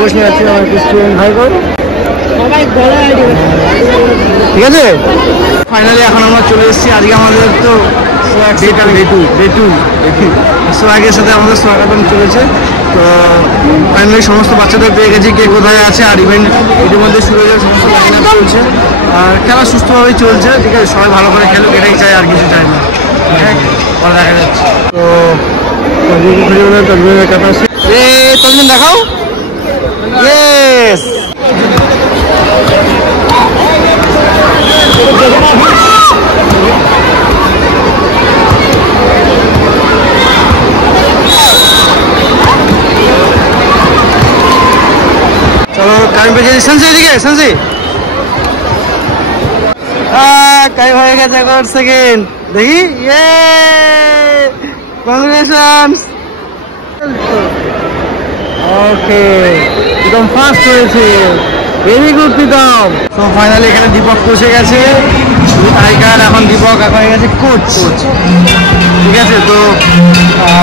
বসে আছে আমার স্টুডেন্ট ভাই বোন, ঠিক আছে। ফাইনালি এখন আমরা চলে এসেছি। আজকে আমাদের তো সোয়াগের সাথে আমাদের স্বাগতম চলেছে। তো ফাইনালি সমস্ত বাচ্চাদের পেয়ে গেছি কে কোথায় আছে। আর ইভেন্ট ইতিমধ্যে শুরু হয়ে সমস্ত লাইন আপ চলছে আর খেলা সুস্থভাবেই চলছে, ঠিক আছে। সবাই ভালো করে খেলুক এটাই চাই, আর কিছু চাই না। পরে দেখা যাচ্ছে। তো তজমিনের কথা তজমিন দেখাও। ইয়েস, চলো কামি পেয়েছি। সানসি এদিকে, সানসি কাই হয়ে গেছে এখন সেকেন্ড, দেখি। ইয়ে, কংগ্রেচুলেশনস। ওকে, প্রীতম ফার্স্ট হয়েছে, ভেরি গুড প্রীতম। তো ফাইনালি এখানে দীপক পৌঁছে গেছে, টাইগার। এখন দীপক এখন হয়ে গেছে কোচ, ঠিক আছে। তো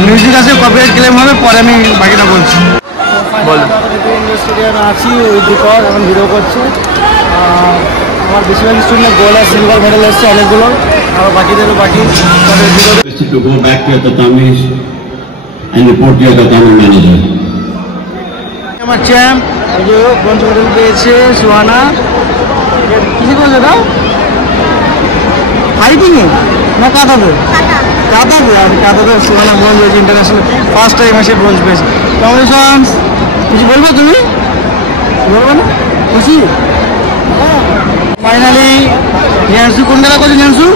মিউজিক আছে, কপিরাইট ক্লেম হবে, পরে আমি বাকিটা বলছি। স্টেডিয়ামে আছি, ওই দীপক এখন ভিডিও করছে। আমার বেশিরভাগ স্টুডেন্ট গোল্ড আর সিলভার মেডেল এসছে অনেকগুলো, আর বাকিদেরও বাকি। আমার চ্যাম্প ব্রোঞ্জ মেডেল পেয়েছে সুহানা। কিছু বলছে দাও, ফাইটিংয়ে না কাঁদাতে? কাঁদাতে। আর কাঁদাতে সুহানা ব্রোঞ্জ হয়েছে, ইন্টারন্যাশনাল ফার্স্ট টাইম এসে ব্রোঞ্জ পেয়েছে। কংগ্রেচুলেশনস। কিছু বলবো তুমি? বলবো না? খুশি? ফাইনালি নিয়ান্সু কোন জায়গা করছে? নিয়ান্সু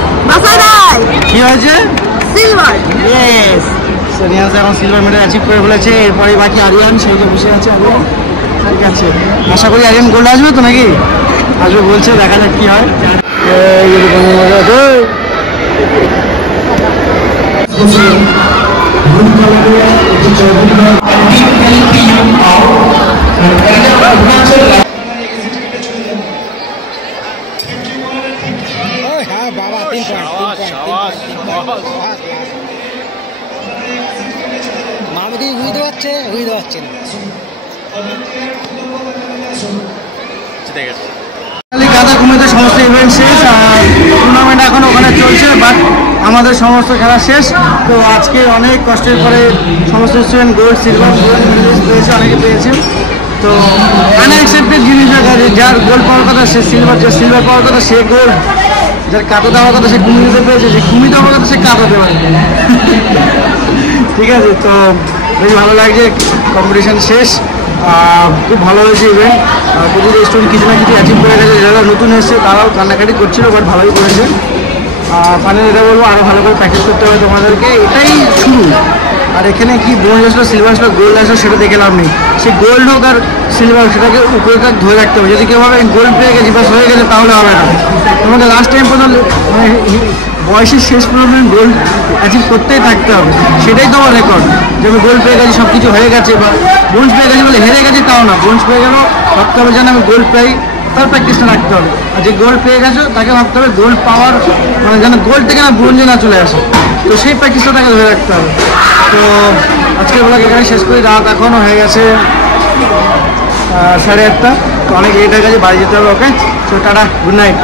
কি হয়েছে? সিলভার। ইয়েস, নিয়ান্সু এখন সিলভার মেডেল অ্যাচিভ করে ফেলেছে। এরপরে বাকি আরিয়ান, সেই যে বসে আছে আরিয়ান, ঠিক আছে। আশা করি আরিয়ান গোল্ড আসবে তো নাকি? আসবে বলছে, দেখা যাক কি হয়। মামুদি বুঝতে পারছে না। গাদা ঘুমিতে সমস্ত ইভেন্ট শেষ, আর টুর্নামেন্ট এখন ওখানে চলছে, বাট আমাদের সমস্ত খেলা শেষ। তো আজকে অনেক কষ্টের পরে সমস্ত স্টুডেন্ট গোল্ড, সিলভার, মেডেলিস্ট পেয়েছে, অনেকে পেয়েছে। তো আনএক্সপেক্টেড জিনিস, যার গোল্ড পাওয়ার কথা সে সিলভার, যে সিলভার পাওয়ার কথা সে গোল্ড, যার কাঁদা দেওয়ার কথা সে কুমি দিতে পেয়েছে, যে কুমি দেওয়ার কথা সে কাঁদা দেওয়ার, ঠিক আছে। তো বেশ ভালো লাগছে, কম্পিটিশান শেষ, খুব ভালো হয়েছে ইভেন্ট। প্রতিটি স্টুডেন্ট কিছু না কিছু অ্যাচিভ করে গেছে। যারা নতুন এসেছে তারাও কান্নাকাটি করছিল, বাট ভালোই করেছে। ফাইনালি এটা বলবো, আরও ভালো করে প্র্যাকটিস করতে হবে তোমাদেরকে, এটাই শুরু। আর এখানে কি ব্রোঞ্জ আসলো, সিলভার আসলো, গোল্ড আসলো, সেটা দেখে লাভ নেই। সে গোল্ড হোক আর সিলভার হোক, সেটাকে উপরে ধরে রাখতে হবে। যদি কেউ ভাবে গোল্ড পেয়ে গেছি বাস হয়ে গেছে, তাহলে হবে না। তোমাকে লাস্ট টাইম পর্যন্ত বয়সের শেষ পর্যন্ত গোল্ড অ্যাচিভ করতেই থাকতে হবে, সেটাই তোমার রেকর্ড। যে আমি গোল্ড পেয়ে গেছি, সব কিছু হয়ে গেছে, বা ব্রোঞ্জ পেয়ে গেছি বলে হেরে গেছি তাও না। ব্রোঞ্জ পেয়ে গেলেও ভাবতে হবে যেন আমি গোল্ড পাই, তার প্র্যাকটিসটা রাখতে হবে। আর যে গোল্ড পেয়ে গেছো তাকে ভাবতে হবে গোল্ড পাওয়ার, মানে যেন গোল্ড থেকে না ব্রোঞ্জে না চলে আসে। তো সেই প্র্যাকটিসটা তাকে ধরে রাখতে হবে। তো আজকের ব্লগ এখানে শেষ করি। রাত এখনও হয়ে গেছে 8:30, তো অনেক লেট হয়ে গেছে, বাড়ি যেতে হবে। ওকে, তো টাটা, গুড নাইট।